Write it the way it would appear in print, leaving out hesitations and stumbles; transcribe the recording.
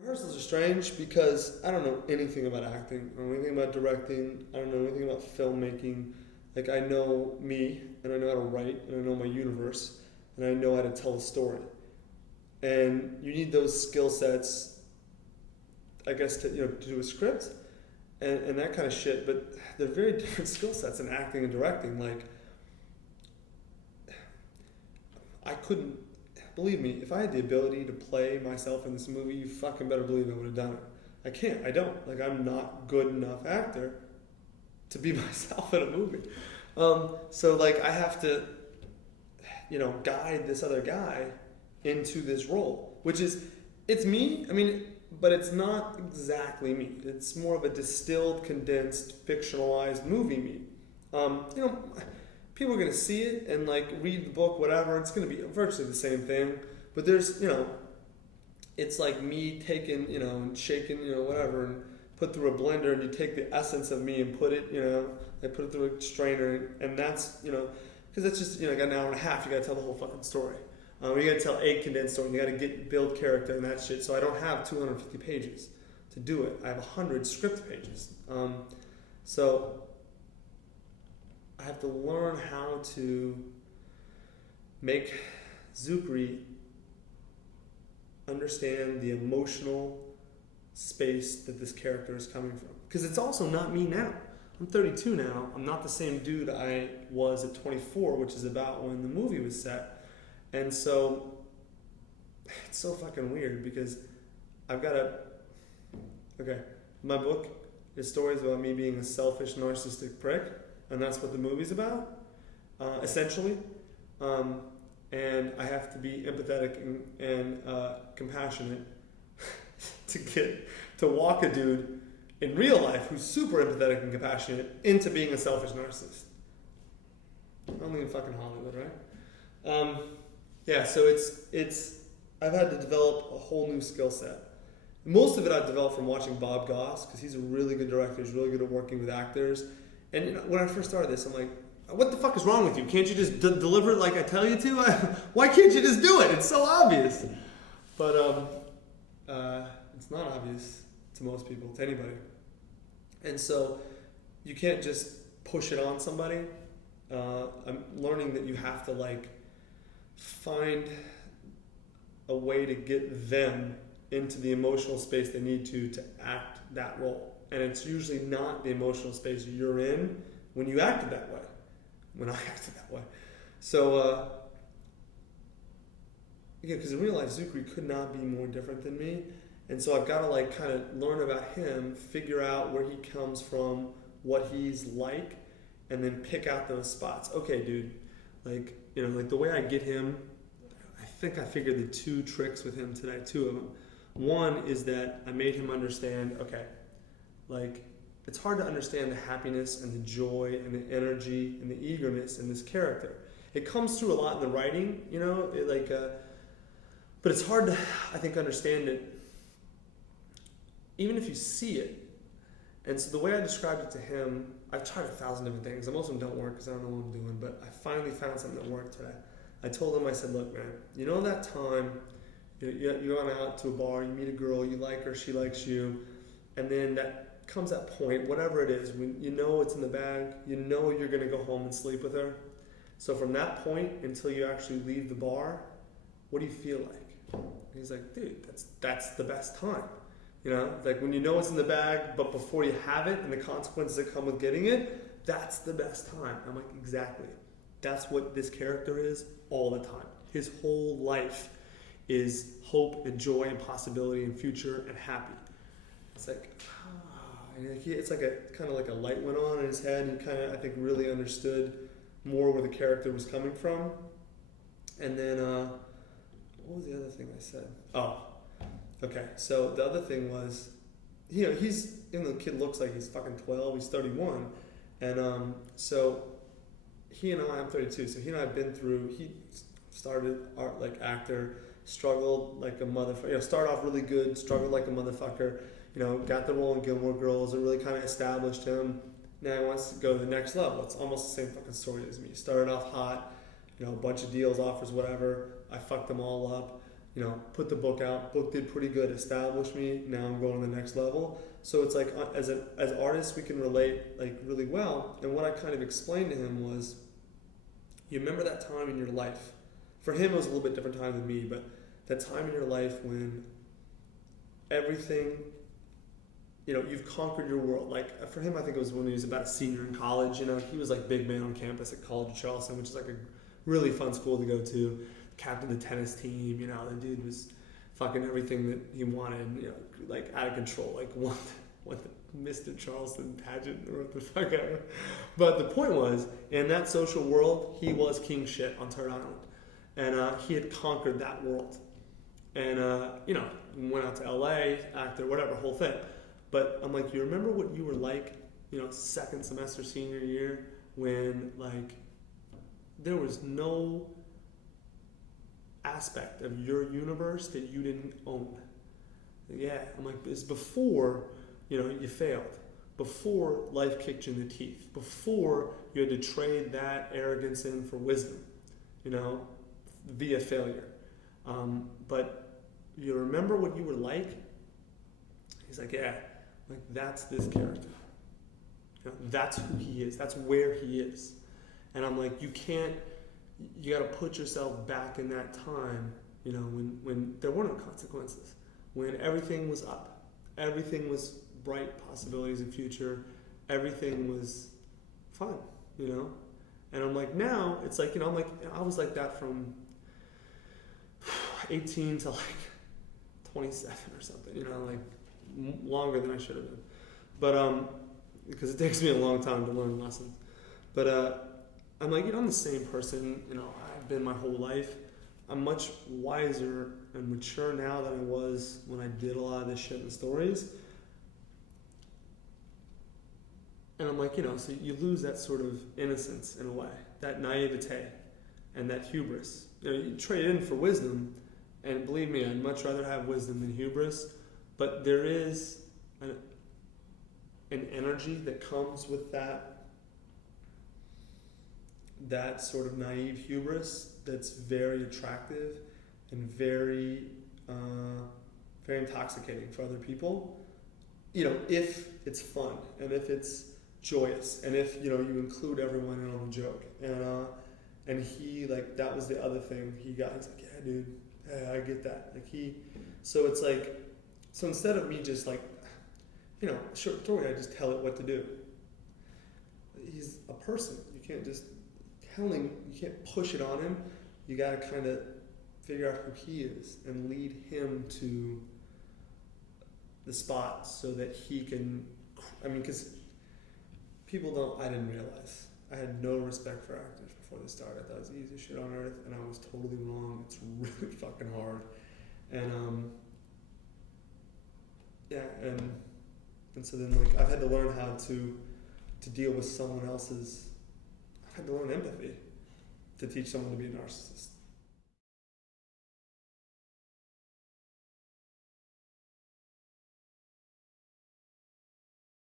Rehearsals are strange because I don't know anything about acting. I don't know anything about directing. I don't know anything about filmmaking. Like I know me, and I know how to write, and I know my universe, and I know how to tell a story. And you need those skill sets, I guess, to do a script and that kind of shit. But they're very different skill sets in acting and directing. Like I couldn't believe me, if I had the ability to play myself in this movie, you fucking better believe I would have done it. I can't. I don't. Like I'm not good enough actor to be myself in a movie. So like I have to, guide this other guy into this role, which is it's me. I mean, but it's not exactly me. It's more of a distilled, condensed, fictionalized movie me. You know, people are gonna see it and like read the book, whatever. It's gonna be virtually the same thing. But there's, it's like me taking, and shaking, whatever, and put through a blender, and you take the essence of me and put it, I put it through a strainer, and that's, because that's just, like an hour and a half. You gotta tell the whole fucking story. You gotta tell a condensed story. You gotta build character and that shit. So I don't have 250 pages to do it. I have 100 script pages. So I have to learn how to make Zukri understand the emotional space that this character is coming from. Because it's also not me now. I'm 32 now. I'm not the same dude I was at 24, which is about when the movie was set. And so it's so fucking weird because I've got my book is stories about me being a selfish, narcissistic prick, and that's what the movie's about, essentially. And I have to be empathetic and compassionate to walk a dude in real life who's super empathetic and compassionate into being a selfish narcissist. Only in fucking Hollywood, right? So it's I've had to develop a whole new skill set. Most of it I've developed from watching Bob Goss because he's a really good director. He's really good at working with actors. And when I first started this, I'm like, what the fuck is wrong with you? Can't you just deliver it like I tell you to? Why can't you just do it? It's so obvious. But it's not obvious to most people, to anybody. And so you can't just push it on somebody. I'm learning that you have to like find a way to get them into the emotional space they need to act that role. And it's usually not the emotional space you're in when you acted that way. When I acted that way. So, because in real life, Zukri could not be more different than me. And so I've got to like kind of learn about him, figure out where he comes from, what he's like, and then pick out those spots. Okay, dude, like the way I get him, I think I figured the 2 tricks with him today, 2 of them. One is that I made him understand, okay, like it's hard to understand the happiness and the joy and the energy and the eagerness in this character. It comes through a lot in the writing, but it's hard to, I think, understand it even if you see it. And so the way I described it to him, I've tried 1,000 different things, and most of them don't work because I don't know what I'm doing, but I finally found something that worked today. I told him, I said, look, man, that time you're going out to a bar, you meet a girl, you like her, she likes you, and then comes that point, whatever it is, when it's in the bag, you're going to go home and sleep with her. So from that point until you actually leave the bar, what do you feel like? And he's like, dude, that's the best time. Like when it's in the bag, but before you have it and the consequences that come with getting it, that's the best time. I'm like, exactly. That's what this character is all the time. His whole life is hope and joy and possibility and future and happy. It's like, it's like a kind of like a light went on in his head, and he kind of, I think, really understood more where the character was coming from. And then, what was the other thing I said? Oh, okay. So the other thing was, he's, even though the kid looks like he's fucking 12, he's 31. And so he and I'm 32, so he and I have been through, he started art like actor, struggled like a motherfucker, started off really good, struggled like a motherfucker, got the role in Gilmore Girls. It really kind of established him. Now he wants to go to the next level. It's almost the same fucking story as me. Started off hot, a bunch of deals, offers, whatever. I fucked them all up. put the book out. Book did pretty good, established me. Now I'm going to the next level. So it's like as artists, we can relate like really well. And what I kind of explained to him was, you remember that time in your life. For him, it was a little bit different time than me, but that time in your life when everything, you've conquered your world. Like for him, I think it was when he was about a senior in college. He was like big man on campus at College of Charleston, which is like a really fun school to go to. Captain of the tennis team, the dude was fucking everything that he wanted, like out of control, like won the Mr. Charleston pageant or what the fuck ever. But the point was, in that social world, he was king shit on Turd Island. And he had conquered that world. And, went out to LA, actor, whatever, whole thing. But I'm like, you remember what you were like, second semester senior year when, like, there was no aspect of your universe that you didn't own? Yeah, I'm like, it's before, you failed. Before life kicked you in the teeth. Before you had to trade that arrogance in for wisdom, via failure. But you remember what you were like? He's like, yeah, like that's this character. That's who he is. That's where he is. And I'm like, you got to put yourself back in that time, when there were no consequences, when everything was up, everything was bright possibilities of future, everything was fun, And I'm like, now it's like, I'm like, I was like that from 18 to like 27 or something, like longer than I should have been. But, because it takes me a long time to learn lessons. But, I'm like, I'm the same person, I've been my whole life. I'm much wiser and mature now than I was when I did a lot of this shit in the stories. And I'm like, so you lose that sort of innocence in a way, that naivete and that hubris. You trade in for wisdom, and believe me, I'd much rather have wisdom than hubris, but there is an energy that comes with that sort of naive hubris that's very attractive and very very intoxicating for other people, if it's fun and if it's joyous and if you include everyone in on the joke. And he, like, that was the other thing he got. He's like, yeah, dude, I get that. Like so it's like, so instead of me just like, short story, I just tell it what to do. He's a person. You can't just you can't push it on him. You got to kind of figure out who he is and lead him to the spot so that he can, because I didn't realize. I had no respect for actors before they started. I thought it was the easiest shit on earth, and I was totally wrong. It's really fucking hard. And, and so then, like, I've had to learn how to deal with someone else's. I've had to learn empathy to teach someone to be a narcissist.